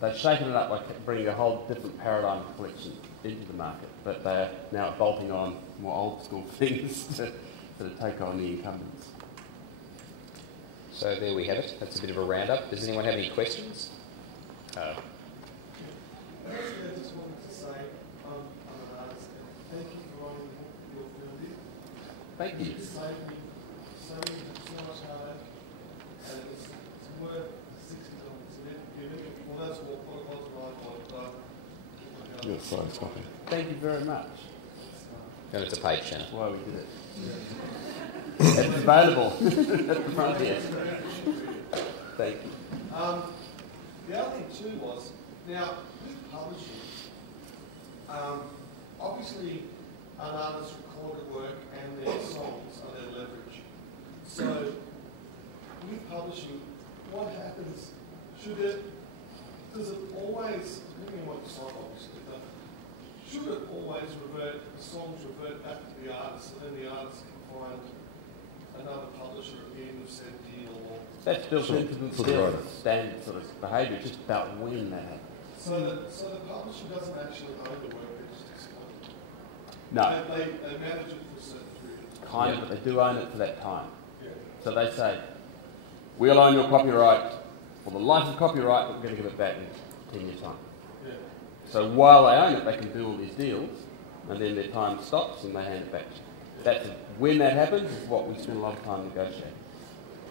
they've shaken it up by bringing a whole different paradigm of collection into the market, but they're now bolting on more old school things to sort of take on the incumbents. So there we have it. That's a bit of a roundup. Does anyone have any questions? I just wanted to say, I'm an artist, and thank you for writing your film. Thank you. It saved me so much heartache, and it's worth $60. Well, that's what it was right by. Your signed copy. Thank you very much. And it's a page turner. That's why we did it. It's available at the front here. Thank you. The other thing too was, now with publishing, obviously an artist's recorded work and their songs are their leverage. So with publishing, what happens? Does it always, depending on what you sign obviously, but should it always the songs revert back to the artist, and then the artist can find another publisher at the end of said deal? Or That's built into the standard sort of behaviour, just about when that happens. So the publisher doesn't actually own the work, they just exploit it. No. They manage it for a certain period. Kind of, but they do own it for that time. Yeah. So they say, we'll own your copyright for the life of copyright, but we're going to give it back in 10 years' time. Yeah. So while they own it, they can do all these deals, and then their time stops and they hand it back to you. That's when that happens is what we spend a lot of time negotiating.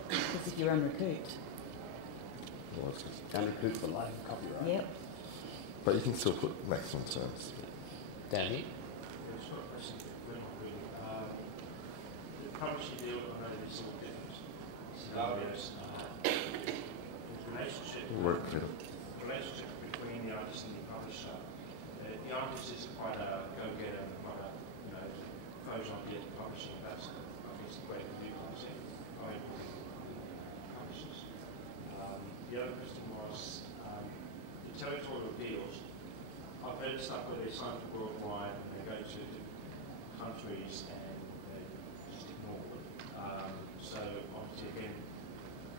Because if you're unrecouped. Unrecouped for life of copyright. Yep. But you can still put maximum terms. Down here. Short question for Glenn, really. The publishing deal, I know there's all different scenarios. The relationship between the artist and the publisher. The artist is quite a go-getter and quite a, goes on to get publishing. That's, I think, the way the view comes in. Publishers. The other question was the territorial deals. I've heard stuff where they sign for worldwide and they go to countries and they just ignore them. So obviously again,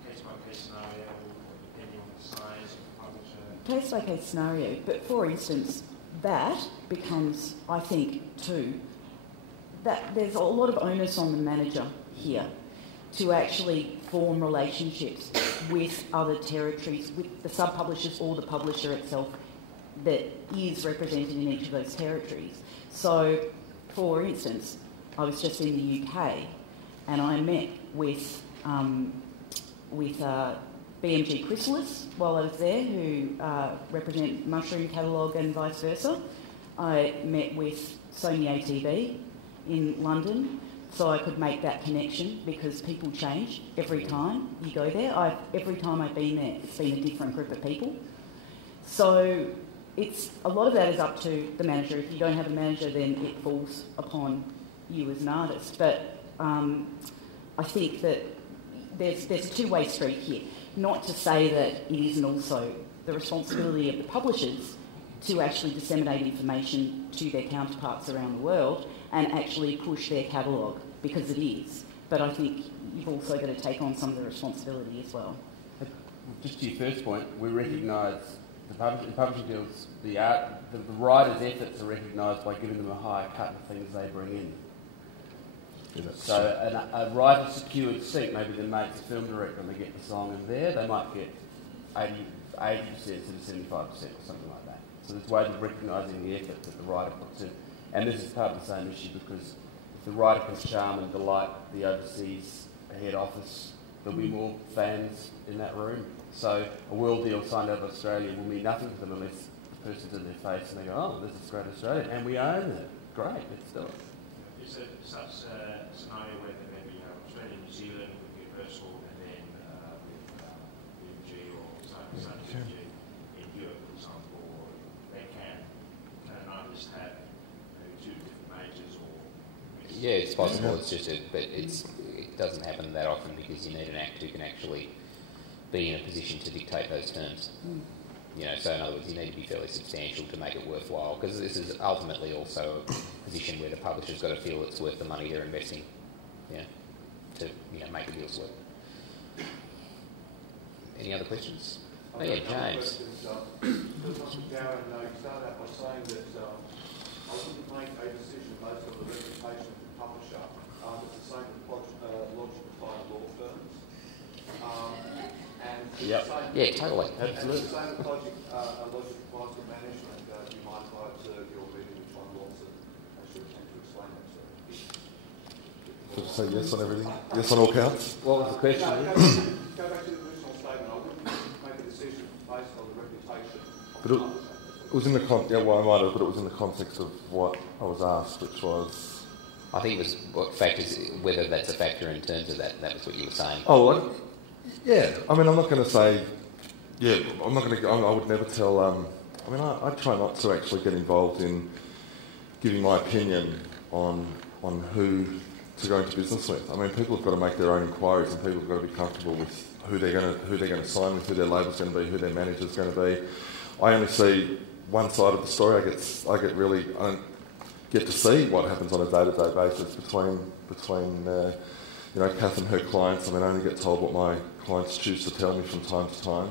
case-by-case scenario, depending on the size of the publisher. Case-by-case scenario, but for instance, that becomes, I think, too, that there's a lot of onus on the manager here to actually form relationships with other territories, with the sub-publishers or the publisher itself that is represented in each of those territories. So, for instance, I was just in the UK and I met with BMG Chrysalis while I was there, who represent Mushroom Catalogue and vice versa. I met with Sony ATV in London, so I could make that connection, because people change every time you go there. Every time I've been there, it's been a different group of people. So a lot of that is up to the manager. If you don't have a manager, then it falls upon you as an artist. But I think that there's a two-way street here. Not to say that it isn't also the responsibility of the publishers to actually disseminate information to their counterparts around the world and actually push their catalogue, because it is. But I think you've also got to take on some of the responsibility as well. Just to your first point, we recognise the publishing deals, the writer's efforts are recognised by giving them a higher cut of things they bring in. Yeah, so a writer secured seat, maybe the mate's a film director and they get the song in there, they might get 80% instead of 75% or something like that. So there's ways of recognising the effort that the writer puts in. And this is part of the same issue, because if the writer can charm and delight the overseas head office, there'll be more fans in that room. So a world deal signed out of Australia will mean nothing to them unless the person's in their face and they go, oh, this is great Australia, and we own it. Great, let's do it. Is it such a scenario where maybe Australia and New Zealand would be personal, and then with BMG or some BMG in Europe, for example, or they can an artist have two different majors or... Yeah, it's possible. It's just but it doesn't happen that often, because you need an act who can actually be in a position to dictate those terms. You know, so in other words, you need to be fairly substantial to make it worthwhile, because this is ultimately also a position where the publisher's got to feel it's worth the money they're investing, to make the deals work. Any other questions? Oh yeah, James. Darren, you started out by saying that I wouldn't make a decision based on the reputation of the publisher. It's the same logic applied to law firms. Yeah, totally. Absolutely. It's the same logic applies to management. Do you mind if I observe your meeting with John Lawson? I should attempt to explain that to you. Should I say yes on everything? Yes on all counts? What was the question? Go back to the original statement. I wouldn't make a decision based on the reputation of the publisher. It was in the I might have, but it was in the context of what I was asked, which was... I think it was what factors, whether that's a factor in terms of that. That was what you were saying. Oh, yeah. I mean, I'm not going to say... Yeah, I'm not going to... I would never tell... I try not to actually get involved in giving my opinion on who to go into business with. I mean, people have got to make their own inquiries, and people have got to be comfortable with who they're going to sign with, who their label's going to be, who their manager's going to be. I only see one side of the story. I don't get to see what happens on a day-to-day basis between Kath and her clients. I only get told what my clients choose to tell me from time to time.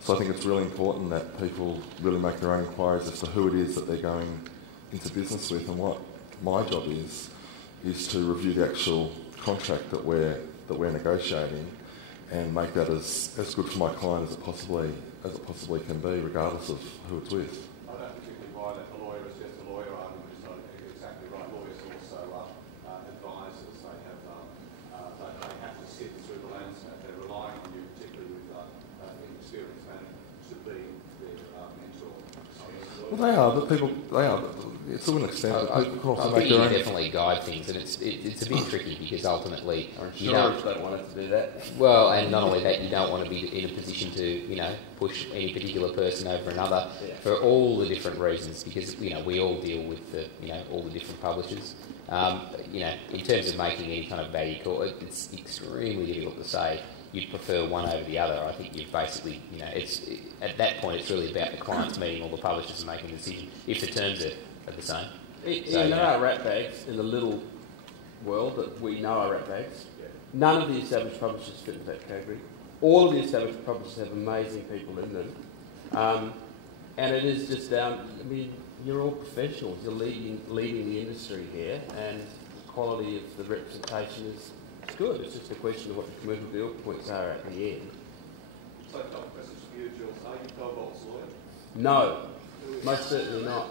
So I think it's really important that people really make their own inquiries as to who it is that they're going into business with, and what my job is to review the actual contract that we're negotiating and make that as good for my client as it possibly can be, regardless of who it's with. I don't particularly buy that the lawyer is just a lawyer argument. It's not exactly right. Lawyers also advisors. They have to sit through the landscape. They're relying on you, particularly with inexperienced management, to be their mentor. Well, they are. It's to an extent. I think you definitely guide things, and it's a bit tricky, because ultimately you don't want us to do that. Well, and not only that, you don't want to be in a position to push any particular person over another for all the different reasons, because we all deal with all the different publishers. In terms of making any kind of value call, it's extremely difficult to say you'd prefer one over the other. I think you've basically, at that point, it's really about the clients meeting all the publishers and making a decision if the terms are the same. There are rat bags in the little world that we know are rat bags. None of the established publishers fit into that category. All of the established publishers have amazing people in them. And it is just down, you're all professionals. You're leading the industry here, and quality of the representation is good. It's just a question of what the commercial deal points are at the end. So, message for you, Jules. Are you Cobalt's lawyer? No, most certainly not.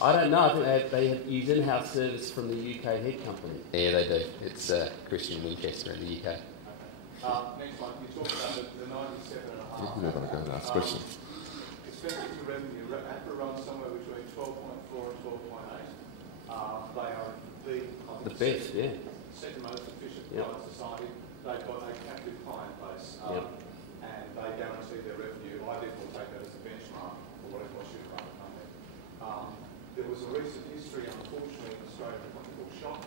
I don't know. I think they use in-house service from the UK head company. Yeah, they do. It's Christian Winchester in the UK. Okay. Next one, you talked about the 97.5. We're going to go to last question. Expenses to revenue, APRA runs somewhere between 12.4 and 12.8. They are The best, yeah. second most efficient Yep. private society. They've got a captive client base, Yep. and they guarantee their revenue. I therefore take that as a benchmark for whatever I should run a company. There was a recent history, unfortunately, in Australia, of a company called Shop,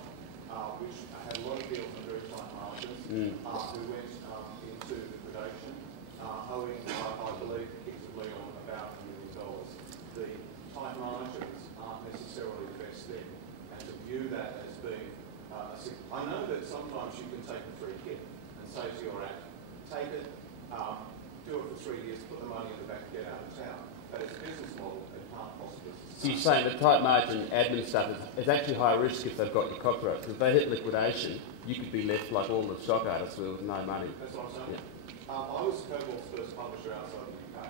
which had a lot of deals on very tight margins, who went into liquidation, owing, I believe, effectively on about $1 million. The tight margins aren't necessarily the best thing, and to view that as being I know that sometimes you can take a free hit and say to your act, take it, do it for 3 years, put the money in the bank, get out of town. But as a business model, it can't possibly. So you're saying the tight margin admin stuff is actually high risk if they've got your copyrights. If they hit liquidation, you could be left like all the stock artists with no money. That's what I'm saying. Yeah. I was Cobalt's first publisher outside the UK.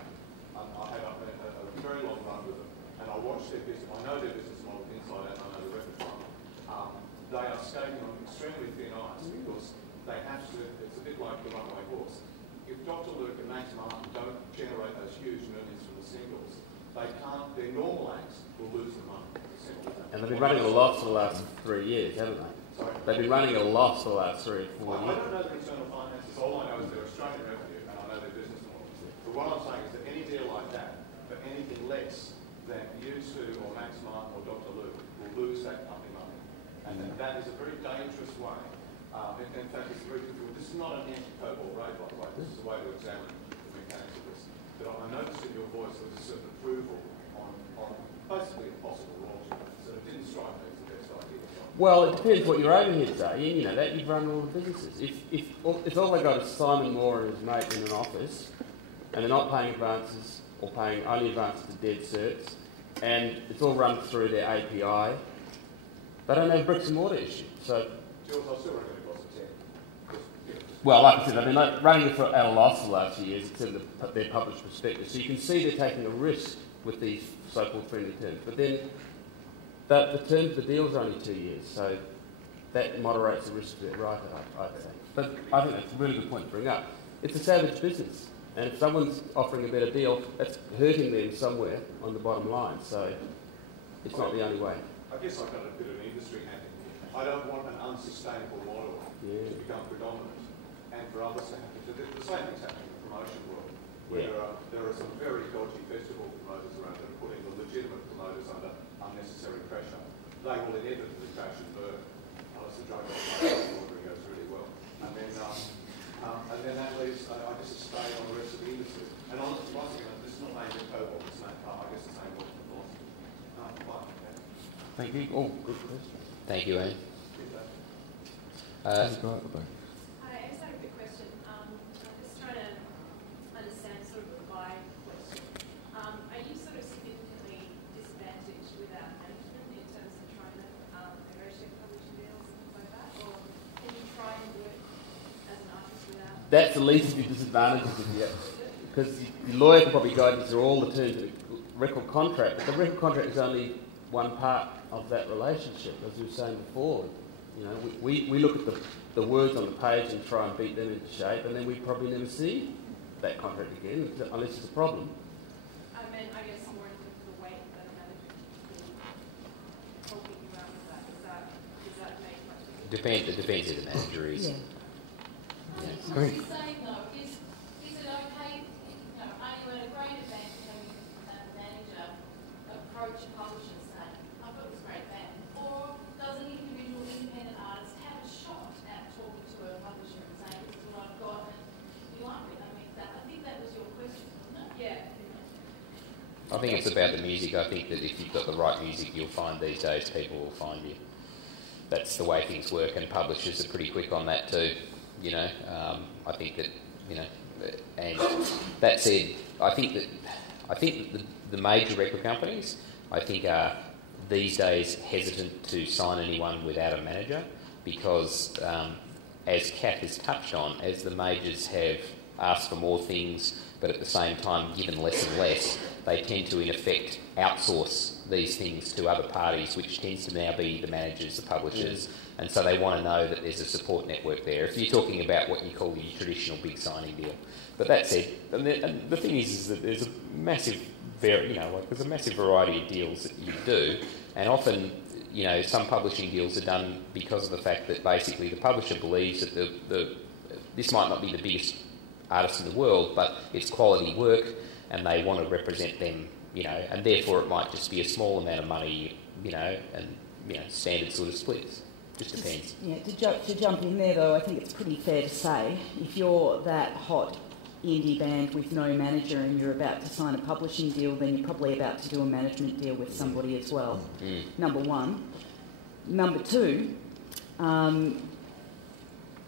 I had a very long run with them, and I watched their business. I know their business model inside out, and I know the repertoire. They are skating on extremely thin ice because they have to, it's a bit like the runaway horse. If Dr. Luke and Max Martin don't generate those huge millions from the singles, they can't, their normal acts will lose the money. Simple as that. And they've been running a loss for the last 3 years, haven't they? Sorry? They've been running a loss for the last 3 or 4 I years. don't know their internal finances. All I know is their Australian revenue, and I know their business model. But what I'm saying is that any deal like that, for anything less than you two or Max Martin or Dr. Luke, will lose that company money. And that is a very dangerous way. In fact, it's very difficult. This is not an anti-Cobalt raid, by the way. This is a way to examine the mechanics of this. But I noticed in your voice there was a certain approval on basically a possible royalty. So it didn't strike me as the best idea. Well, it depends what your overheads are. You know that, you've run all the businesses. If all they got is Simon Moore and his mate in an office, and they're not paying advances or paying only advances to dead certs, and it's all run through their API, they don't have bricks and mortar issue. So, Jules, I still reckon it was a 10. well, like I said, they've been running it at a loss the last few years, it's in their published prospectus. So you can see they're taking a risk with these so-called friendly terms. But then the terms of the deals are only 2 years, so that moderates the risk a bit, right, I'd say. But I think that's a really good point to bring up. It's a savage business, and if someone's offering a better deal, that's hurting them somewhere on the bottom line. So it's not the only way. I guess I've got a bit of an industry habit. I don't want an unsustainable model to become predominant, and for others to have to do the same thing's happening in the promotion world, where there are some very dodgy festival promoters around that are putting the legitimate promoters under unnecessary pressure. They will inevitably crash and burn unless the drug ordering goes really well. And then that leaves, I guess, a strain on the rest of the industry. And honestly, once again, this is not aimed at Cobalt, it's not, I guess it's aimed at philosophy. Thank you. Oh, good question. Thank you, Ian. Go at the back. Hi, I just had a quick question. I'm just trying to understand sort of the why question. Are you sort of significantly disadvantaged without management in terms of trying to negotiate publishing deals and things like that? Or can you try and work as an artist without? That's the least of your disadvantages if you because the lawyer can probably guide you through all the terms of the record contract, but the record contract is only one part of that relationship, as we were saying before. You know, we look at the words on the page and try and beat them into shape, and then we probably never see that contract again, unless it's a problem. I mean, I guess more in terms of the weight that a management is helping you out with that. Does that make much difference? It depends who the manager is. Yeah. Yeah. What you're saying though, is it okay, you know, are you at a great advantage having a manager approach a publisher and say, I've got this great band, or does an individual independent artist have a shot at talking to a publisher and saying, this is what I've got and you like it? I think that was your question, wasn't it? Yeah. I think it's about the music. I think that if you've got the right music, you'll find these days people will find you. That's the way things work, and publishers are pretty quick on that too. You know, I think that, you know, and that said, I think that the major record companies, I think, are these days hesitant to sign anyone without a manager. because, as Kath has touched on, as the majors have asked for more things, but at the same time given less and less, they tend to, in effect, outsource these things to other parties, which tends to now be the managers, the publishers, and so they want to know that there's a support network there. If you're talking about what you call your traditional big signing deal. But that said, and the thing is that there's a massive, there's a massive variety of deals that you do, and often, some publishing deals are done because of the fact that basically the publisher believes that this might not be the biggest artist in the world, but it's quality work, and they want to represent them, and therefore it might just be a small amount of money, and standard sort of splits. Just depends. To jump in there though, I think it's pretty fair to say if you're that hot indie band with no manager and you're about to sign a publishing deal, then you're probably about to do a management deal with somebody as well. Number one. Number two,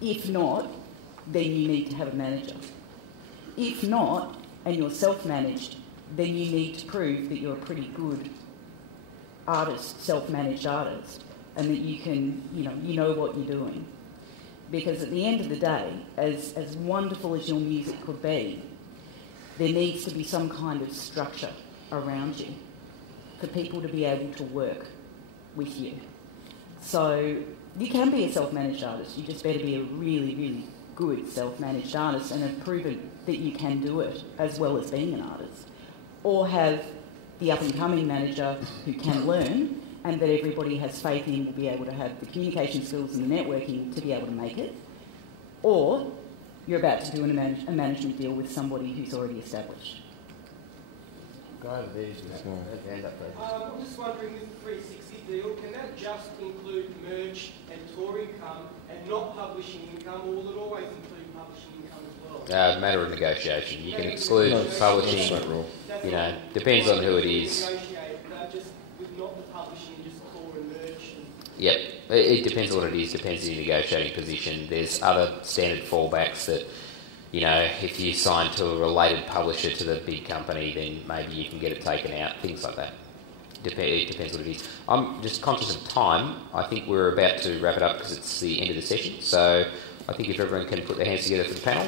if not, then you need to have a manager. If not, and you're self-managed, then you need to prove that you're a pretty good artist, self-managed artist, and that you can, you know what you're doing. Because at the end of the day, as wonderful as your music could be, there needs to be some kind of structure around you for people to be able to work with you. So you can be a self-managed artist, you just better be a really, really good self-managed artist and have proven that you can do it as well as being an artist. Or have the up-and-coming manager who can learn and that everybody has faith in will be able to have the communication skills and the networking to be able to make it. Or you're about to do a management deal with somebody who's already established. Go over there, hand up there. I'm just wondering, with the 360 deal, can that just include merch and tour income and not publishing income, or will it always include publishing income as well? Matter of negotiation. You can exclude publishing, depends on who it is. Just with not the publishing, just tour and merch. Yep, it depends on what it is, depends on your negotiating position. There's other standard fallbacks that, if you sign to a related publisher to the big company, then maybe you can get it taken out, things like that. It depends what it is. I'm just conscious of time. I think we're about to wrap it up because it's the end of the session. So I think if everyone can put their hands together for the panel.